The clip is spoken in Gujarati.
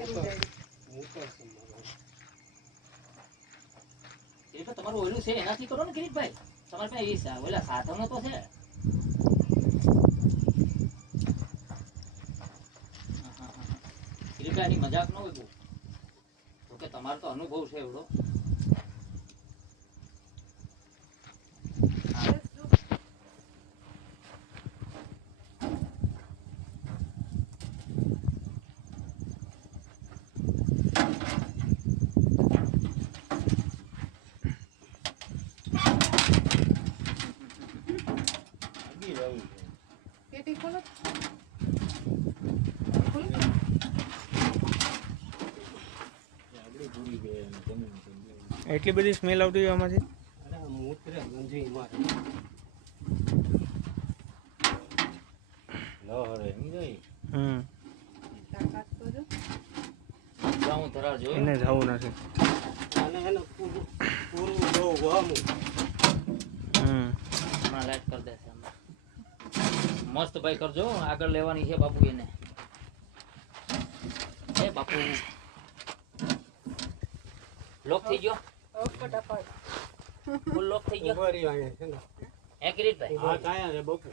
એ તો તમારું ઓલું છે એનાથી કરો ને કિરીટભાઈ, તમારે પાસે ઓલા સાધનો તો છે. કિરીટભાઈ એની મજાક ન હોય બહુ, તો કે તમારો તો અનુભવ છે એવડો. એટલી બધી સ્મેલ આવતી હોય આમાંથી. એને જવું નથી. લાઈટ કરી દેશે મસ્ત ભાઈ, કરજો આગળ લેવાની છે બાપુ એને. એ બાપુ લોક થઈ ગયો, ફૂલ લોક થઈ ગયો. હે કિરીટભાઈ? હા કાયા રે બાપુ.